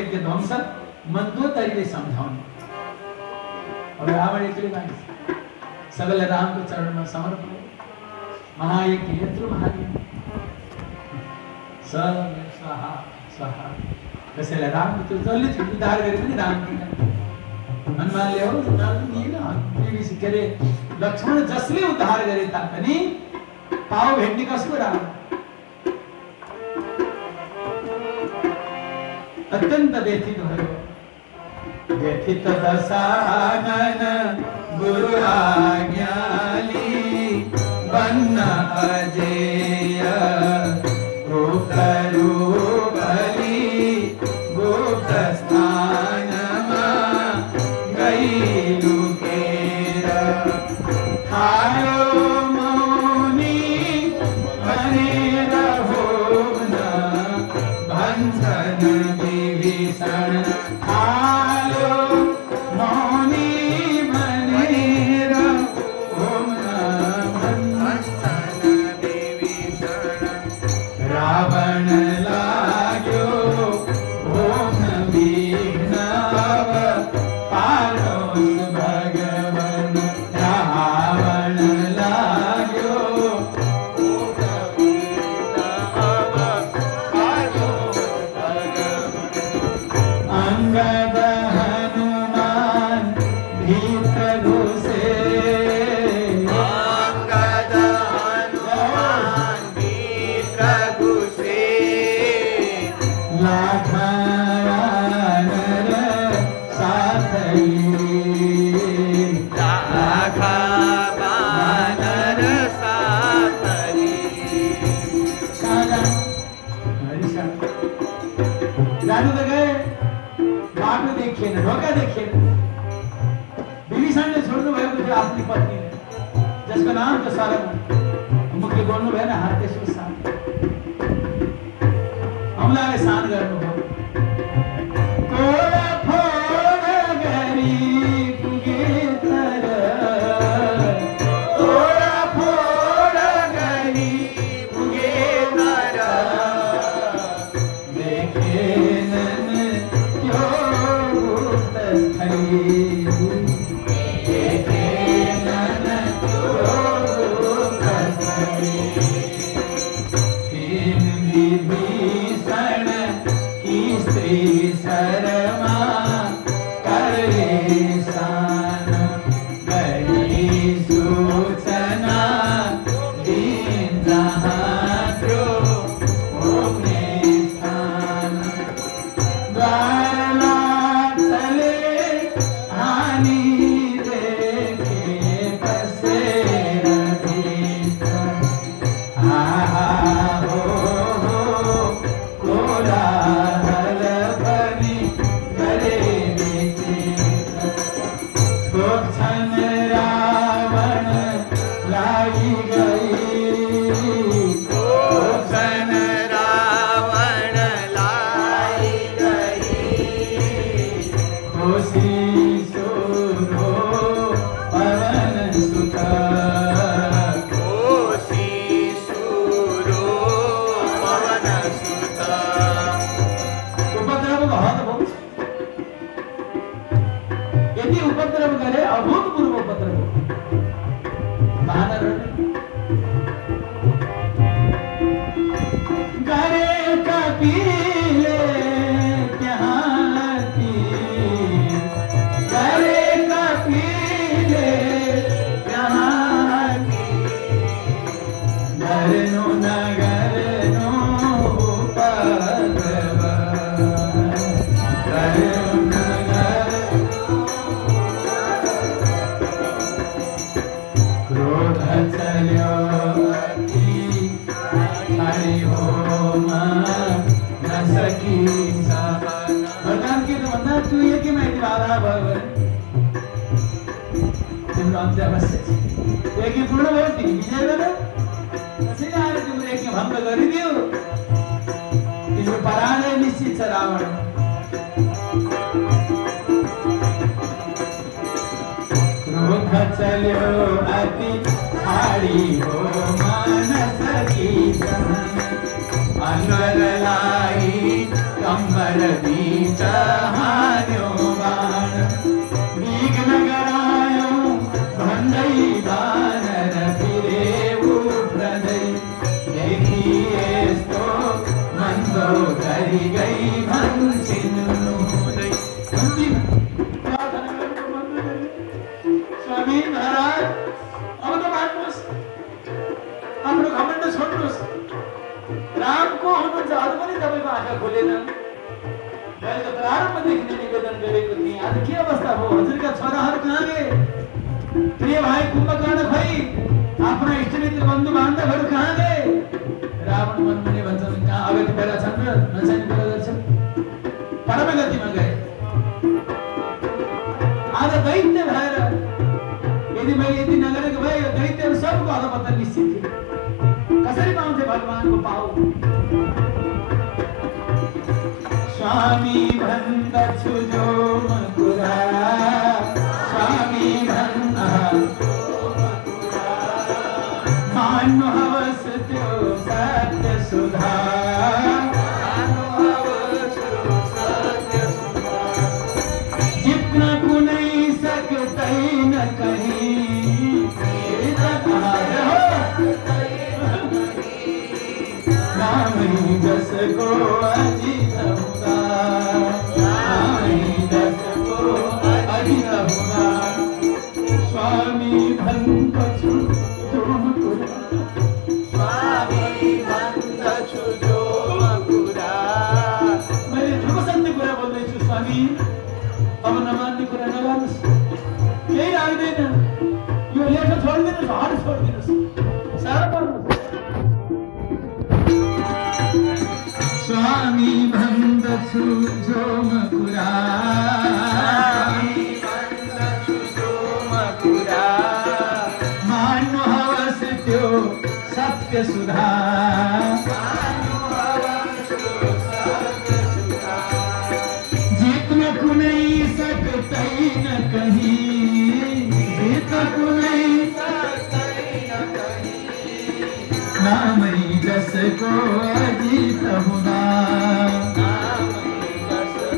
यज्ञ ध्वंस मन्दोदरीले सम्झाउने। अब रावण एक्लै बाँकी सबैलाई रामको चरणमा समर्पण। महायज्ञ यत्रो महायज्ञ सब स्वाहा स्वाहा। कसैलाई रामको त्यो जसले उद्धार गरे पनि राम किन हनुमानले हो के अरे लक्ष्मण जसले उद्धार गरे तापनि पाउ भेट्ने कसको राम। अत्यन्त व्यथित भयो। व्यथित दशानन गुरु आज्ञाली बन्न अजेय गुप्त रूपली गुप्त स्थानमा गई लुकेर थायो मौनी भनेर होन भन्छन् विभीषण। थायो मौनी भनेर होन भन्छन् विभीषण। रावण लाग्यो होम विघ्न अब पारोस् भगवन। रावण लाग्यो होम विघ्न अब पारोस् भगवन। अंगद हनुमान भीतर घुसे। अंगद हनुमान भीतर घुसे। लाखा वानर साथई। लाखा वानर साथई। जानु त गए बाटो देखिएन ढोका देखिएन। विभीषणले छोड्नु भएको थियो आफ्नी पत्नीले जसको नाम त सरम। मुखले बोल्नु भएन हात त्यसो सान हमलालाई सान गर्नुभयो। कोडा फोड गरी पुगे तर। कोडा फोड गरी पुगे तर। देखेनन् त्यो गुप्त स्थली। देखेनन् त्यो गुप्त स्थली। तीन विभीषण की स्त्री शर्मा करे सान। बड़ी सूचना दीन जहाँ त्यो होने स्थान। द्वार तले हानि देखे बसेर भीतर। आहा हो कोलाहल पनि गरे विचित्र। क्षोभ्छन् रावण लाई गई। क्षोभ्छन् रावण लाई गई। खुशी सुरो पवन सुत। खुशी सुरो पवन सुत। उपद्रव बहुत बहुत यदि उपद्रव गरे अभूतपूर्व उपद्रव वानरहरूले गरे कपिले त्यहाँ तीर। गरे कपिले त्यहाँ तीर। गर्नु नगर्नु उपद्रव। गर्नु नगर्नु। क्रोध चल्यो अति छाडी होमा नसकी सहन। भगवान के भन्दा तू यज्ञमा यदि बाधा भयो भने तिम्रो अन्त्य अवश्य छ। यज्ञ पूर्ण भयो तिमी विजय गर। कसैले आएर तिम्रो यज्ञ भङ्ग गरिदियो तिम्रो पराजय निश्चित छ रावण। क्रोध चल्यो अति छाडी होमा नसकी सहन। अंगद लाई कम्बर बीच प्रारम्भदेखि निवेदन गरेको थिएँ। आज के अवस्था भयो? हजुरका छोराहरू कहाँ गए? प्रिय भाइ कुम्भकर्ण खोइ, आफ्ना इष्टमित्र बन्धु बान्धवहरू कहाँ गए? रावण मनमुनि भन्छन् कहाँ अगति बेला छन् र नचाहिने कुरा गर्छन्, परमगतिमा गए। आज दैत्य भएर यदि मैले यति नगरेको भए यो दैत्यहरू सबको अधपतन निश्चित थियो। कसरी पाउँथे भगवानको पाउ? स्वामी भन्दछु जो कुरा, स्वामी मान्नु हवस त्यो सत्य सुधा, जित्न कुनै सक्दैन कहीं, नामै जसको अजित हुँदा, नामै जसको अजित हुँदा, स्वामी भन्दछु जो कुरा, स्वामी भन्दछु जो कुरा। मैले ठुलो सत्य कुरा बोल्दैछु स्वामी, अब नमान्ने कुरा नगर्नुहोस्, केही लाग्दैन। यो लेख छोडिदिनुहोस्, हट छोडिदिनुहोस्, साह्रो पर्नुहोस्। स्वामी भन्दछु जो कुरा, स्वामी भन्दछु जो कुरा, मान्नु हवस त्यो सत्य सुधा, मान्नु हवस त्यो सत्य सुधा, जित्न कुनै सक्दैन कहीं, जित्न कुनै सक्दैन कहीं, नामै जसको अजित हुँदा,